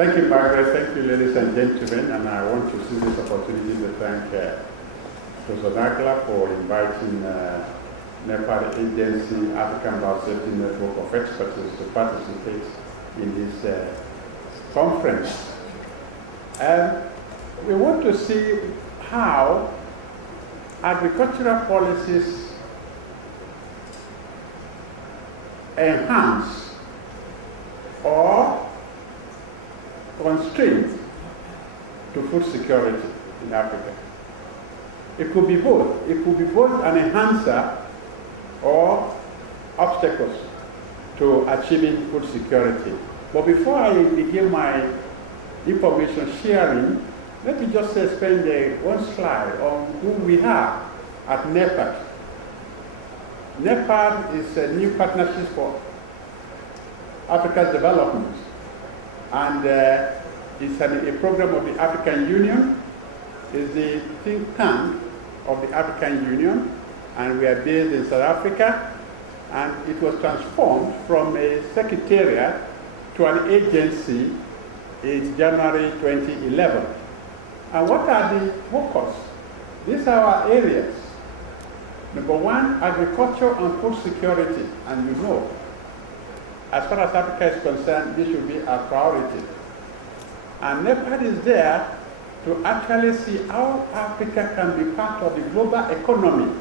Thank you, Margaret. Thank you, ladies and gentlemen. And I want to seize this opportunity to thank Professor Nagla for inviting Nepal Agency African Biosafety Network of Experts to participate in this conference. We want to see how agricultural policies enhance or constrain to food security in Africa. It could be both. It could be both an enhancer or obstacles to achieving food security. But before I begin my information sharing, let me just spend one slide on who we have at NEPAD. NEPAD is a new partnership for Africa's development, and it's a program of the African Union. It's the think tank of the African Union, and we are based in South Africa, and it was transformed from a secretariat to an agency in January 2011. And what are the focus? These are our areas. Number one, agriculture and food security. And you know, as far as Africa is concerned, this should be our priority. And NEPAD is there to actually see how Africa can be part of the global economy,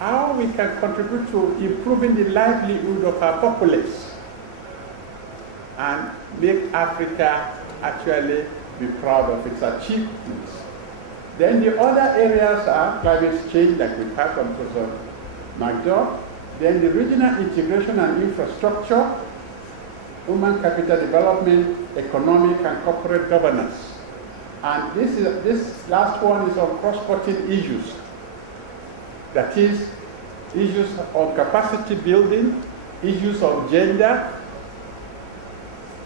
how we can contribute to improving the livelihood of our populace, and make Africa actually be proud of its achievements. Then the other areas are climate change, like we heard from Professor McDowell. Then the regional integration and infrastructure, human capital development, economic and corporate governance. And this last one is on cross-cutting issues. That is, issues of capacity building, issues of gender,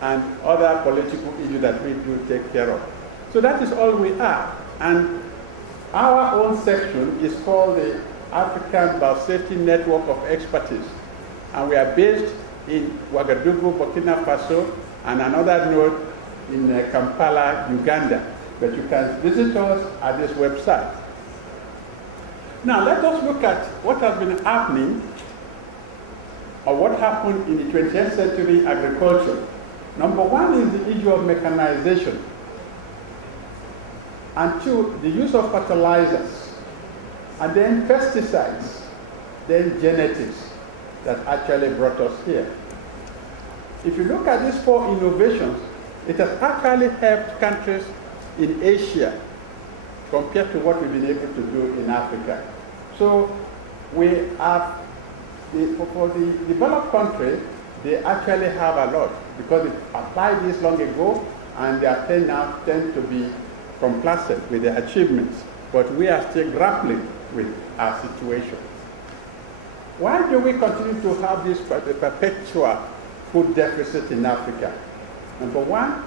and other political issues that we do take care of. So that is all we are. And our own section is called the African Biosafety Network of Expertise. And we are based in Ouagadougou, Burkina Faso, and another node in Kampala, Uganda. But you can visit us at this website. Now let us look at what has been happening, or what happened in the 20th century agriculture. Number one is the issue of mechanization. And two, the use of fertilizers. And then pesticides. Then genetics that actually brought us here. If you look at these four innovations, it has actually helped countries in Asia compared to what we've been able to do in Africa. So we have, for the developed country, they actually have a lot because they applied this long ago and they tend to be complacent with their achievements. But we are still grappling with our situation. Why do we continue to have this perpetual food deficit in Africa? Number one,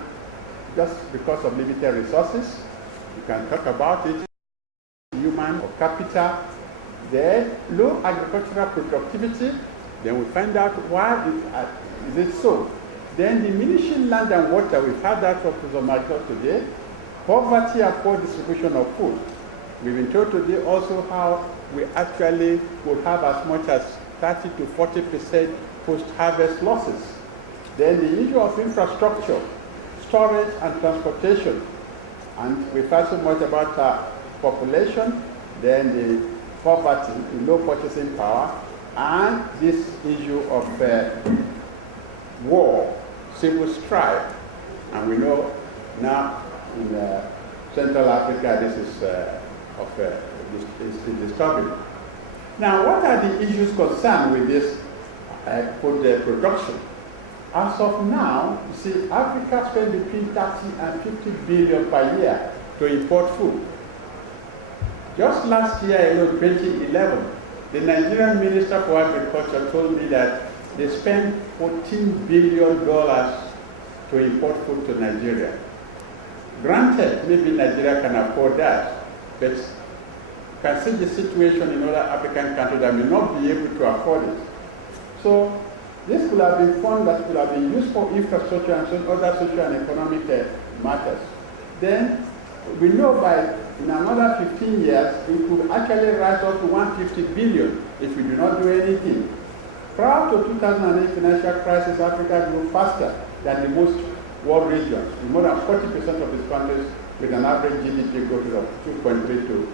just because of limited resources. You can talk about it, human or capital. Then low agricultural productivity. Then we find out why is it so. Then diminishing land and water. We've had that from Professor Michael today. Poverty and poor distribution of food. We've been told today also how we actually could have as much as 30 to 40% post-harvest losses. Then the issue of infrastructure, storage and transportation. And we've heard so much about our population, then the poverty, the low purchasing power, and this issue of war, civil strife. And we know now in Central Africa this is disturbing. Now, what are the issues concerned with this food production? As of now, you see, Africa spends between 30 and 50 billion per year to import food. Just last year, 2011, the Nigerian Minister for Agriculture told me that they spent $14 billion to import food to Nigeria. Granted, maybe Nigeria can afford that, but you can see the situation in other African countries that may not be able to afford it. So This could have been funds that could have been used for infrastructure and other social and economic matters. Then we know by in another 15 years, it could actually rise up to 150 billion if we do not do anything. Prior to 2008 financial crisis, Africa grew faster than the most world regions, with more than 40% of its countries with an average GDP growth of 2.3 to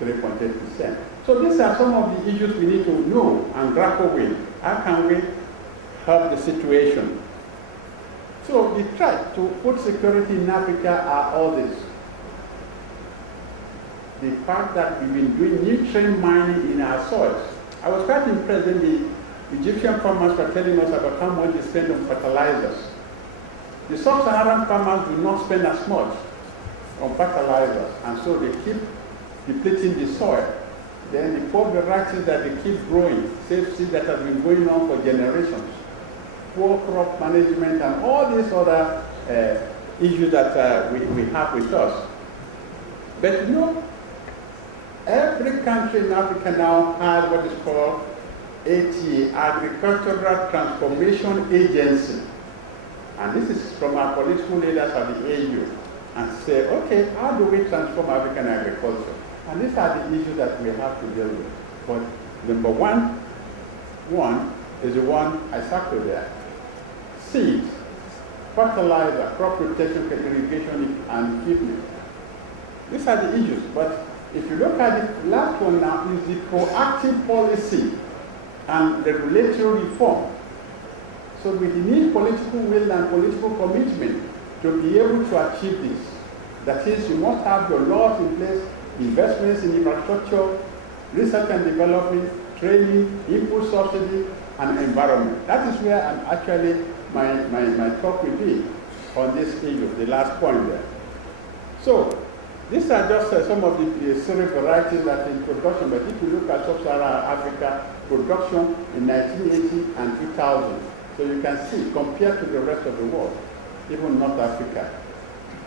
3.8%. So these are some of the issues we need to know and grapple with. How can we help the situation? So the threat to food security in Africa are all this. The fact that we've been doing nutrient mining in our soils. I was quite impressed when the Egyptian farmers were telling us about how much they spend on fertilizers. The sub-Saharan farmers do not spend as much on fertilizers, and so they keep depleting the soil. Then the poor varieties that they keep growing, safe seed that has been going on for generations, poor crop management, and all these other issues that we have with us. But you know, every country in Africa now has what is called ATA, Agricultural Transformation Agency. And this is from our political leaders at the AU. And say, okay, how do we transform African agriculture? And these are the issues that we have to deal with. But number one is the one I circled there. Seeds, fertilizer, crop protection, irrigation, and equipment. These are the issues. But if you look at the last one now, is the proactive policy and regulatory reform. So we need political will and political commitment to be able to achieve this. That is, you must have your laws in place, investments in infrastructure, research and development, training, input subsidy, and environment. That is where I'm actually, my talk will be on this issue, the last point there. So, these are just some of the cereal varieties that are in production, but if you look at sub-Saharan Africa production in 1980 and 2000, so you can see, compared to the rest of the world, even North Africa,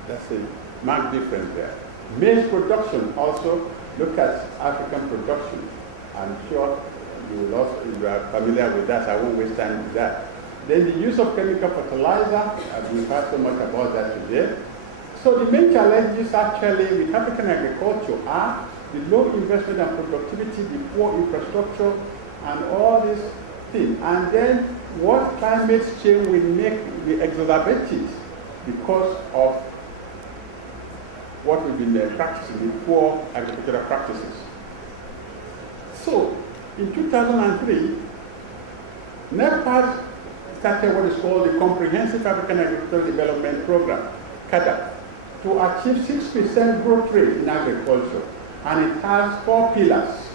that's a marked difference there. Maize production also, look at African production. I'm sure you are familiar with that, I won't waste time with that. Then the use of chemical fertilizer, we've heard so much about that today. So the main challenges actually with African agriculture are the low investment and productivity, the poor infrastructure, and all these things. And then what climate change will exacerbate it because of what we've been practicing, the poor agricultural practices. So in 2003, NEPAD started what is called the Comprehensive African Agricultural Development Program, CADA, to achieve 6% growth rate in agriculture. And it has 4 pillars.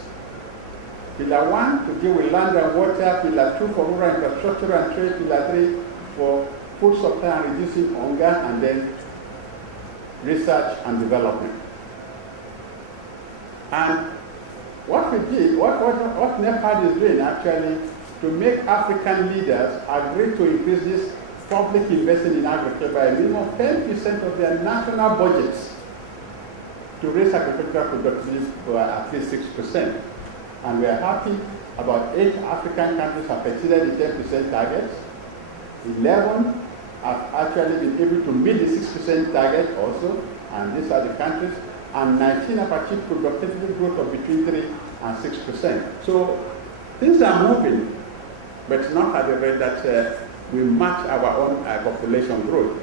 Pillar 1, to deal with land and water. Pillar 2, for rural infrastructure and trade. Pillar 3, for food supply and reducing hunger. And then research and development. And what we did, what NEPAD is doing actually, to make African leaders agree to increase this public investment in agriculture by a minimum of 10% of their national budgets to raise agricultural productivity by at least 6%. And we are happy about 8 African countries have exceeded the 10% target. 11 have actually been able to meet the 6% target also, and these are the countries. And 19 have achieved productivity growth of between 3 and 6%. So things are moving, but not at the rate that we match our own population growth.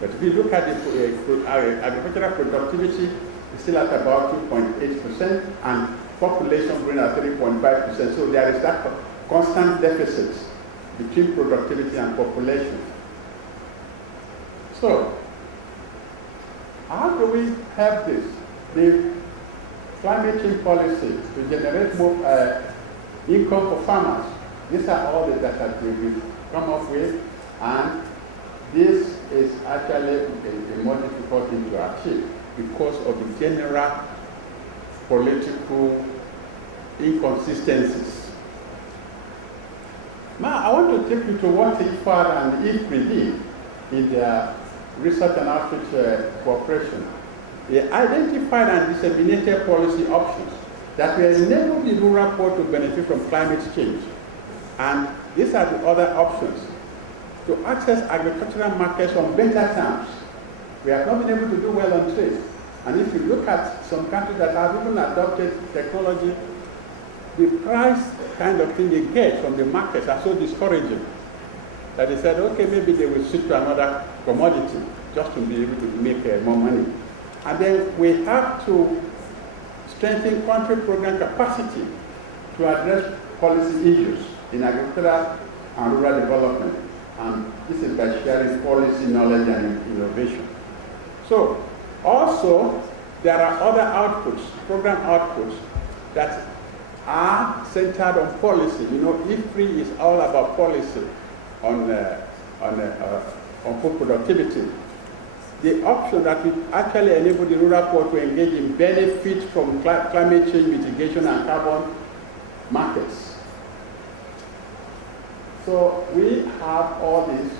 But if you look at the agricultural productivity, it's still at about 2.8%, and population growing at 3.5%. So there is that constant deficit between productivity and population. So, how do we help this? The climate change policy to generate more income for farmers. These are all the data we've come up with, and this is actually a more difficult thing to achieve because of the general political inconsistencies. Now, I want to take you to what IFAD and IFPRI did in their research and outreach cooperation. They identified and disseminated policy options that will enable the rural poor to benefit from climate change. And these are the other options. To access agricultural markets on better terms. We have not been able to do well on trade. And if you look at some countries that have even adopted technology, the price kind of thing they get from the markets are so discouraging that they said, okay, maybe they will switch to another commodity just to be able to make more money. And then we have to strengthen country program capacity to address policy issues in agricultural and rural development. And this is by sharing policy knowledge and innovation. So, also, there are other outputs, program outputs, that are centered on policy. You know, IFPRI is all about policy on food productivity. The option that will actually enable the rural poor to engage in benefits from climate change mitigation and carbon markets. So we have all these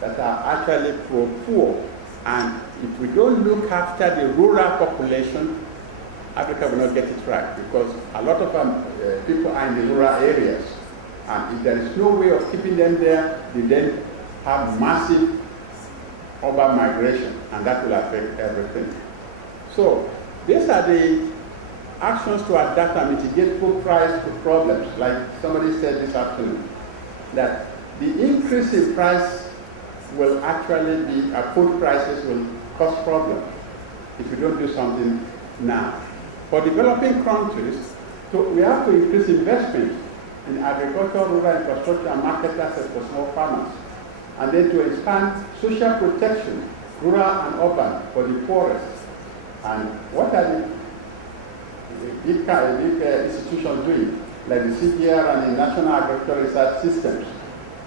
that are actually pro-poor. And if we don't look after the rural population, Africa will not get it right, because a lot of people are in the rural areas. And if there is no way of keeping them there, they then have massive urban migration, and that will affect everything. So these are the actions to adapt and mitigate food price problems. Like somebody said this afternoon, that the increase in price will actually be, food prices will cause problems if we don't do something now. For developing countries, we have to increase investment in agricultural, rural infrastructure, and market access for small farmers. And then to expand social protection, rural and urban, for the poorest. And what are the big institutions doing, like the CGR and the National Agricultural Research Systems?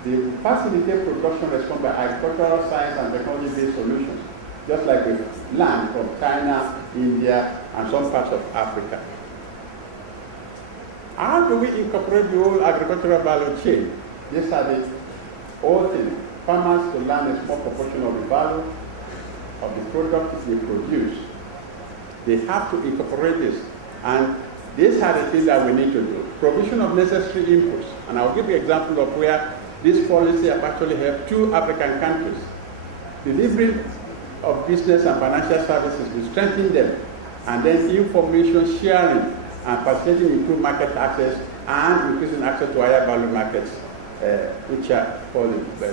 They facilitate production response by agricultural science and technology-based solutions, just like with land from China, India, and some parts of Africa. How do we incorporate the whole agricultural value chain? These are the whole thing. Farmers to learn a small proportion of the value of the products they produce. They have to incorporate this. And these are the things that we need to do. Provision of necessary inputs. And I'll give you an example of where this policy has actually helped 2 African countries. Delivery of business and financial services, we strengthen them. And then information sharing and facilitating improved market access and increasing access to higher value markets, which are called the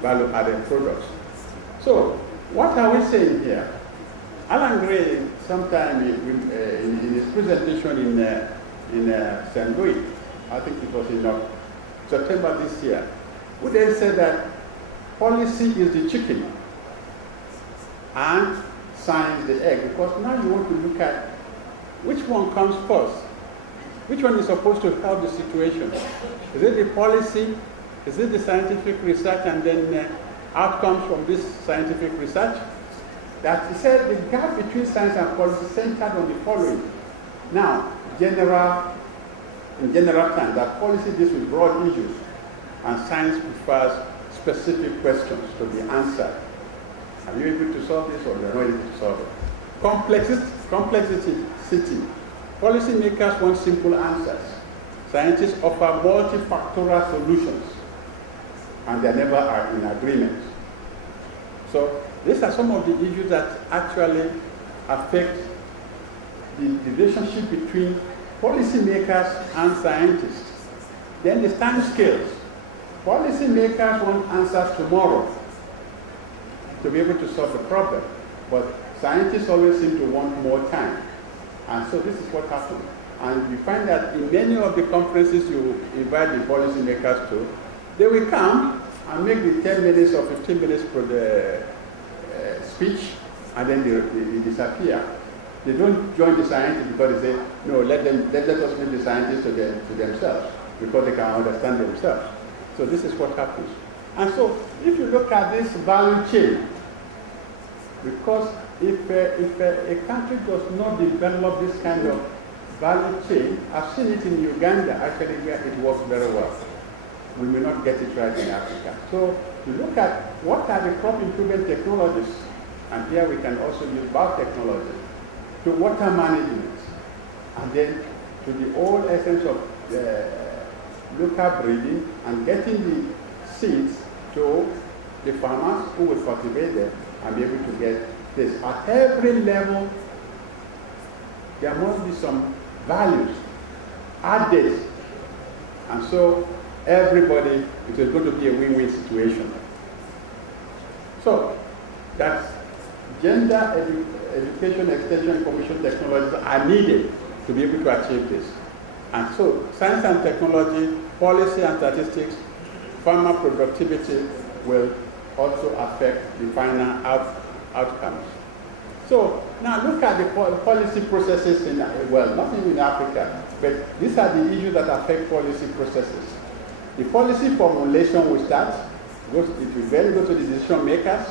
value-added products. So, what are we saying here? Alan Gray, sometime in his presentation in St. Louis, I think it was in September this year, who then said that policy is the chicken and science the egg, because now you want to look at which one comes first, which one is supposed to help the situation. Is it the policy? Is it the scientific research and then outcomes from this scientific research? That he said the gap between science and policy centered on the following. Now, in general terms, that policy deals with broad issues and science prefers specific questions to be answered. Are you able to solve this or you're not able to solve it? Complexity. Policymakers want simple answers. Scientists offer multifactorial solutions, and they never are in agreement. So these are some of the issues that actually affect the relationship between policymakers and scientists. Then the time scales. Policymakers want answers tomorrow to be able to solve the problem, but scientists always seem to want more time. And so this is what happens. And you find that in many of the conferences you invite the policymakers to, they will come and make the 10 minutes or 15 minutes for the speech, and then they disappear. They don't join the scientists because they say, no, let us leave the scientists to themselves, because they can understand themselves. So this is what happens. And so if you look at this value chain, because if a country does not develop this kind of value chain, I've seen it in Uganda, actually, where it works very well. We may not get it right in Africa. So you look at what are the crop improvement technologies, and here we can also use biotechnology, to water management, and then to the whole essence of local breeding and getting the seeds to the farmers who will cultivate them and be able to get this. At every level, there must be some values added. And so everybody, it is going to be a win-win situation. So that's gender education, extension, information technologies are needed to be able to achieve this. And so science and technology, policy and statistics, farmer productivity will also affect the final outcomes. So now look at the policy processes in, well, not even in Africa, but these are the issues that affect policy processes. The policy formulation will start, it will then go to the decision makers,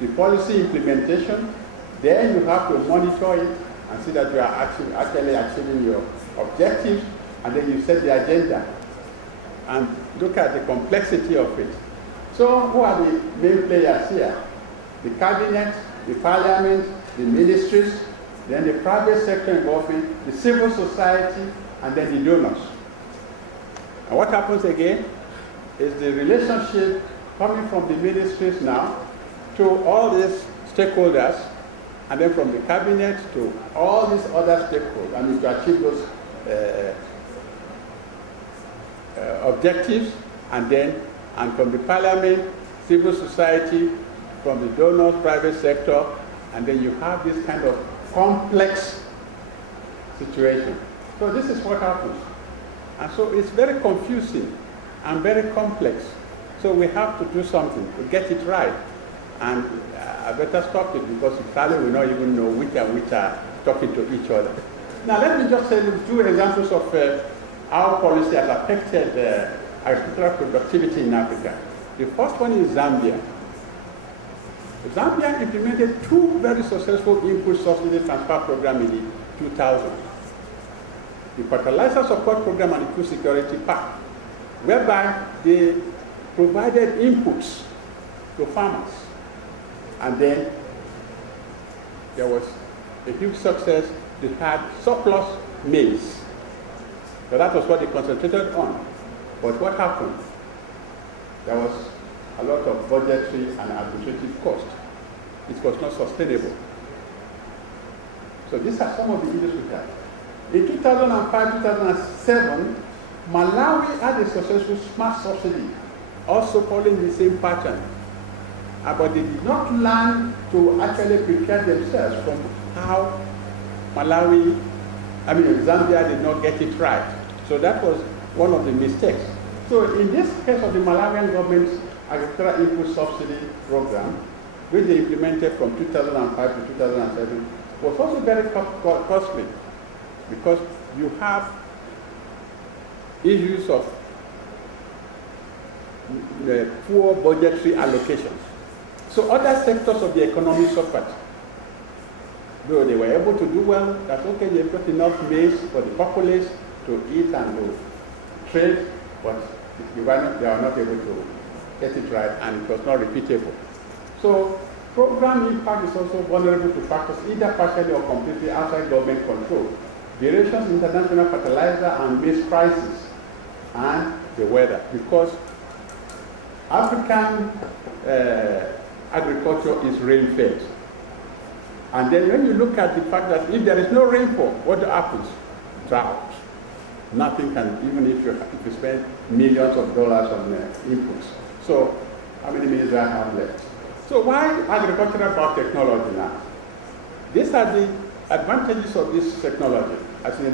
the policy implementation, then you have to monitor it and see that you are actually achieving your objectives, and then you set the agenda and look at the complexity of it. So who are the main players here? The cabinet, the parliament, the ministries, then the private sector involvement, the civil society, and then the donors. And what happens again is the relationship coming from the ministries now to all these stakeholders, and then from the cabinet to all these other stakeholders, I mean, to achieve those objectives, and from the parliament, civil society, from the donors, private sector, and then you have this kind of complex situation. So this is what happens. And so it's very confusing and very complex. So we have to do something to get it right. And I better stop it because probably we don't even know which are talking to each other. Now let me just say two examples of how policy has affected agricultural productivity in Africa. The first one is Zambia. Zambia implemented two very successful input subsidy transfer programs in the 2000s. The fertilizer support program and the food security pack, whereby they provided inputs to farmers. And then there was a huge success. They had surplus maize. So that was what they concentrated on. But what happened? There was a lot of budgetary and administrative cost. It was not sustainable. So these are some of the issues we had. In 2005, 2007, Malawi had a successful smart subsidy, also following the same pattern. But they did not learn to actually prepare themselves from how Zambia did not get it right. So that was one of the mistakes. So in this case of the Malawian government's agricultural input subsidy program, which they implemented from 2005 to 2007, was also very costly because you have issues of poor budgetary allocations. So other sectors of the economy suffered. Though they were able to do well, that's okay, they've got enough maize for the populace to eat and to trade, but they are not able to get it right, and it was not repeatable. So program impact is also vulnerable to factors either partially or completely outside government control. Variations in international fertilizer and maize prices and the weather, because African agriculture is rain-fed. And then when you look at the fact that if there is no rainfall, what happens? Drought. Nothing can, even if you spend millions of dollars on inputs. So how many minutes do I have left? So why agricultural biotechnology now? These are the advantages of this technology.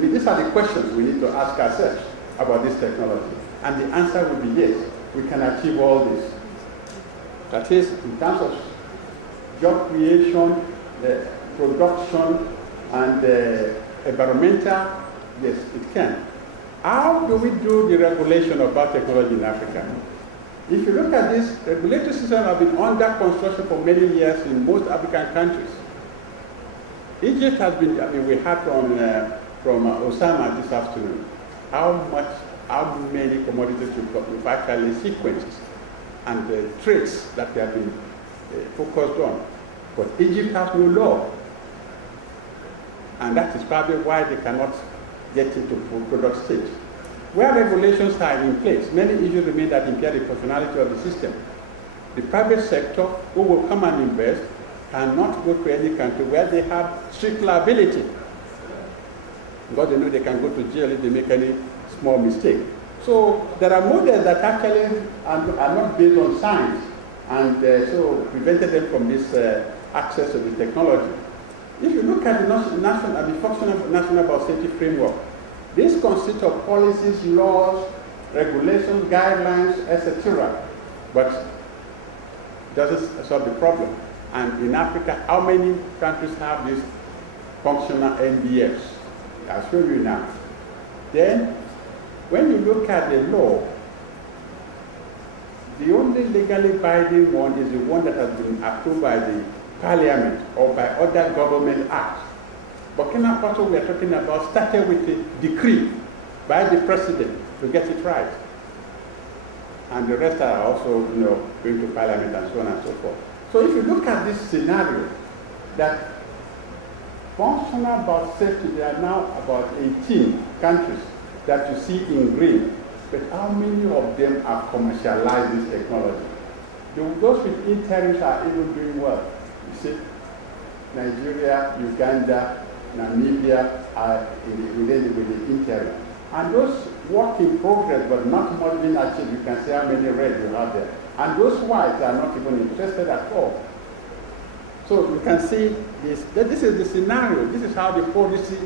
These are the questions we need to ask ourselves about this technology. And the answer will be yes, we can achieve all this. That is, in terms of job creation, production, and environmental, yes, it can. How do we do the regulation of biotechnology in Africa? If you look at this, regulatory systems have been under construction for many years in most African countries. Egypt has been, we heard from Osama this afternoon, how many commodities we've actually sequenced and the traits that they have been focused on. But Egypt has no law. And that is probably why they cannot get into product stage. where regulations are in place, many issues remain that impair the functionality of the system. The private sector, who will come and invest, cannot go to any country where they have strict liability, because they know they can go to jail if they make any small mistake. So there are models that actually are not based on science, and so prevented them from this access to the technology. If you look at the functional national biosafety framework, this consists of policies, laws, regulations, guidelines, etc. But doesn't solve the problem. And in Africa, how many countries have these functional NBFs? I'll show you now. Then, when you look at the law, the only legally binding one is the one that has been approved by the Parliament or by other government acts. Burkina Faso, we are talking about, started with a decree by the president to get it right. And the rest are also, going to Parliament and so on and so forth. So if you look at this scenario, that functional biosafety, there are now about 18 countries that you see in green, but how many of them have commercialized this technology? Those with interims are even doing well. You see, Nigeria, Uganda, Namibia are with the interior. And those work in progress, but not much being achieved, you can see how many red you have there. And those whites are not even interested at all. So you can see this. This is the scenario. This is how the policies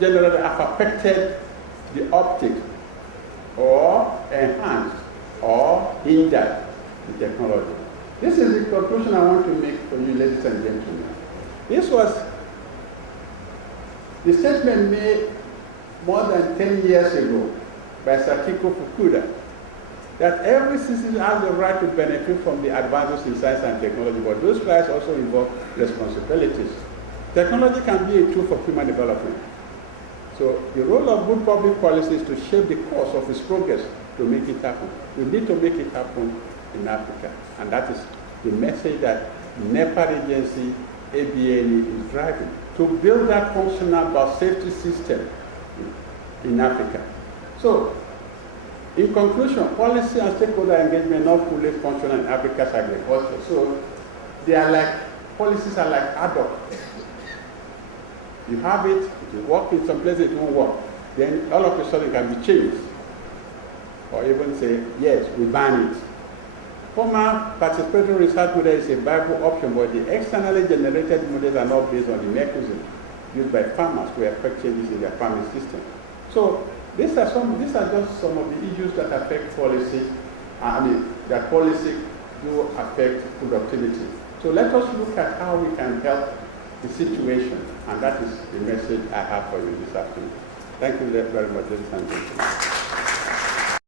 generally have affected the optics, or enhanced, or hindered the technology. This is the conclusion I want to make for you, ladies and gentlemen. This was the statement made more than 10 years ago by Sakiko Fukuda, that every citizen has the right to benefit from the advances in science and technology, but those rights also involve responsibilities. Technology can be a tool for human development. So the role of good public policy is to shape the course of its progress to make it happen. We need to make it happen in Africa, and that is the message that NEPA agency, ABNE, is driving, to build that functional biosafety system in Africa. So, in conclusion, policy and stakeholder engagement not fully functional in Africa's agriculture. So, policies are like adults. You have it, it will work in some places, it won't work. Then all of a sudden it can be changed. Or even say, yes, we ban it. Former participatory research model is a viable option, but the externally generated models are not based on the mechanism used by farmers to effect changes in their farming system. So these are just some of the issues that affect policy. That policy do affect productivity. So let us look at how we can help the situation, and that is the message I have for you this afternoon. Thank you very much, ladies and gentlemen.